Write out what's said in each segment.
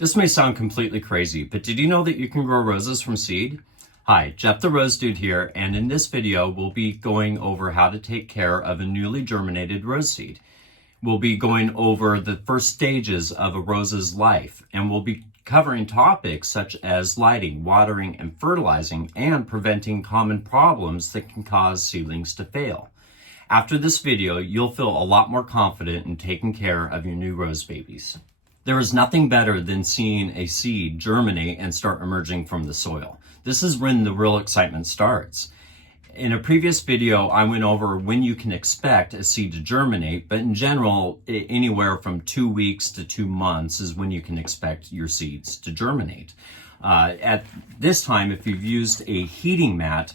This may sound completely crazy, but did you know that you can grow roses from seed? Hi, Jeff Therosedude here, and in this video we'll be going over how to take care of a newly germinated rose seed. We'll be going over the first stages of a rose's life, and we'll be covering topics such as lighting, watering, and fertilizing, and preventing common problems that can cause seedlings to fail. After this video, you'll feel a lot more confident in taking care of your new rose babies. There is nothing better than seeing a seed germinate and start emerging from the soil. This is when the real excitement starts. In a previous video, I went over when you can expect a seed to germinate, but in general, anywhere from 2 weeks to 2 months is when you can expect your seeds to germinate. At this time, if you've used a heating mat,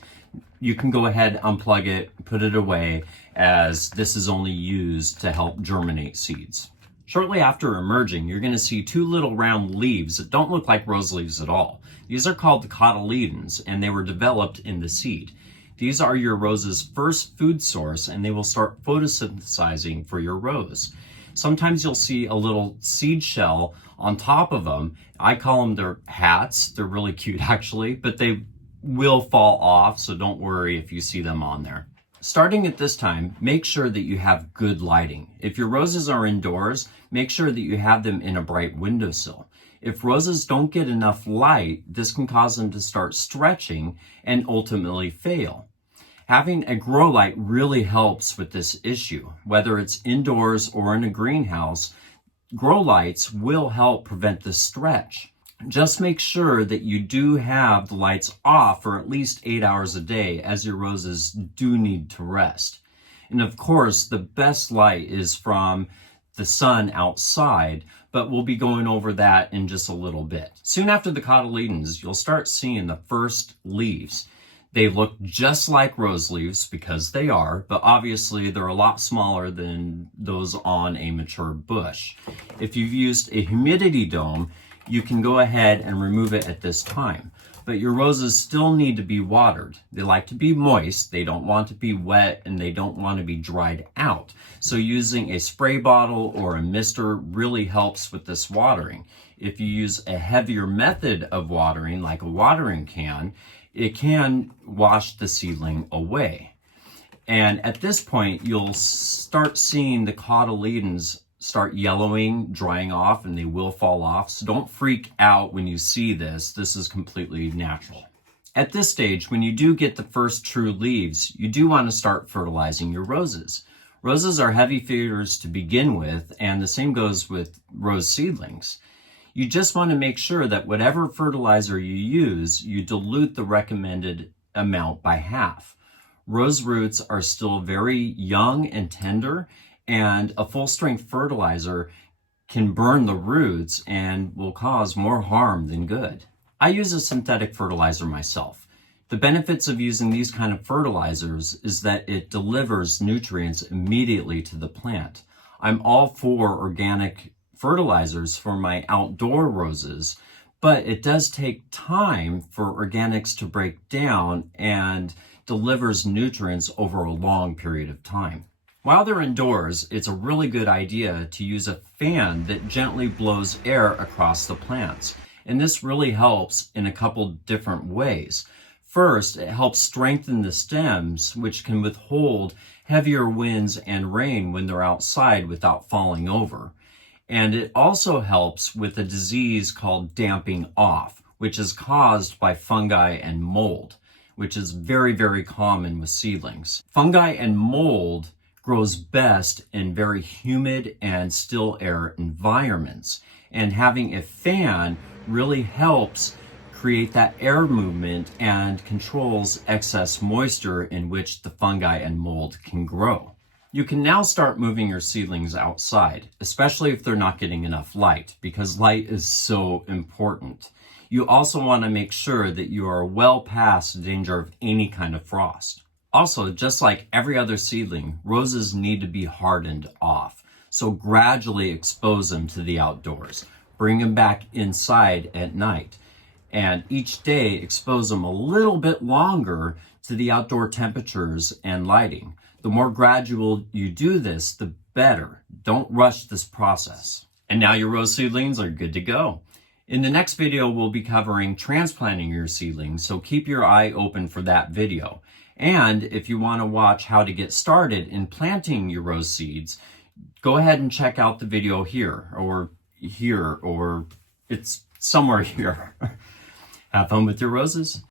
you can go ahead, unplug it, put it away, as this is only used to help germinate seeds. Shortly after emerging, you're going to see 2 little round leaves that don't look like rose leaves at all. These are called the cotyledons, and they were developed in the seed. These are your rose's first food source, and they will start photosynthesizing for your rose. Sometimes you'll see a little seed shell on top of them. I call them their hats. They're really cute actually, but they will fall off, so don't worry if you see them on there. Starting at this time, make sure that you have good lighting. If your roses are indoors, make sure that you have them in a bright windowsill. If roses don't get enough light, this can cause them to start stretching and ultimately fail. Having a grow light really helps with this issue. Whether it's indoors or in a greenhouse, grow lights will help prevent this stretch. Just make sure that you do have the lights off for at least 8 hours a day, as your roses do need to rest. And of course, the best light is from the sun outside, but we'll be going over that in just a little bit. Soon after the cotyledons, you'll start seeing the first leaves. They look just like rose leaves because they are, but obviously they're a lot smaller than those on a mature bush. If you've used a humidity dome, you can go ahead and remove it at this time. But your roses still need to be watered. They like to be moist, they don't want to be wet, and they don't want to be dried out. So using a spray bottle or a mister really helps with this watering. If you use a heavier method of watering, like a watering can, it can wash the seedling away. And at this point, you'll start seeing the cotyledons start yellowing, drying off, and they will fall off. So don't freak out when you see this. This is completely natural. At this stage, when you do get the first true leaves, you do want to start fertilizing your roses. Roses are heavy feeders to begin with, and the same goes with rose seedlings. You just want to make sure that whatever fertilizer you use, you dilute the recommended amount by half. Rose roots are still very young and tender, and a full-strength fertilizer can burn the roots and will cause more harm than good. I use a synthetic fertilizer myself. The benefits of using these kind of fertilizers is that it delivers nutrients immediately to the plant. I'm all for organic fertilizers for my outdoor roses, but it does take time for organics to break down and delivers nutrients over a long period of time. While they're indoors, it's a really good idea to use a fan that gently blows air across the plants. And this really helps in a couple different ways. First, it helps strengthen the stems, which can withhold heavier winds and rain when they're outside without falling over. And it also helps with a disease called damping off, which is caused by fungi and mold, which is very, very common with seedlings. Fungi and mold grows best in very humid and still air environments. And having a fan really helps create that air movement and controls excess moisture in which the fungi and mold can grow. You can now start moving your seedlings outside, especially if they're not getting enough light, because light is so important. You also want to make sure that you are well past the danger of any kind of frost. Also, just like every other seedling, roses need to be hardened off. So gradually expose them to the outdoors. Bring them back inside at night. And each day expose them a little bit longer to the outdoor temperatures and lighting. The more gradual you do this, the better. Don't rush this process. And now your rose seedlings are good to go. In the next video, we'll be covering transplanting your seedlings, so keep your eye open for that video. And if you want to watch how to get started in planting your rose seeds, go ahead and check out the video here, or it's somewhere here. Have fun with your roses.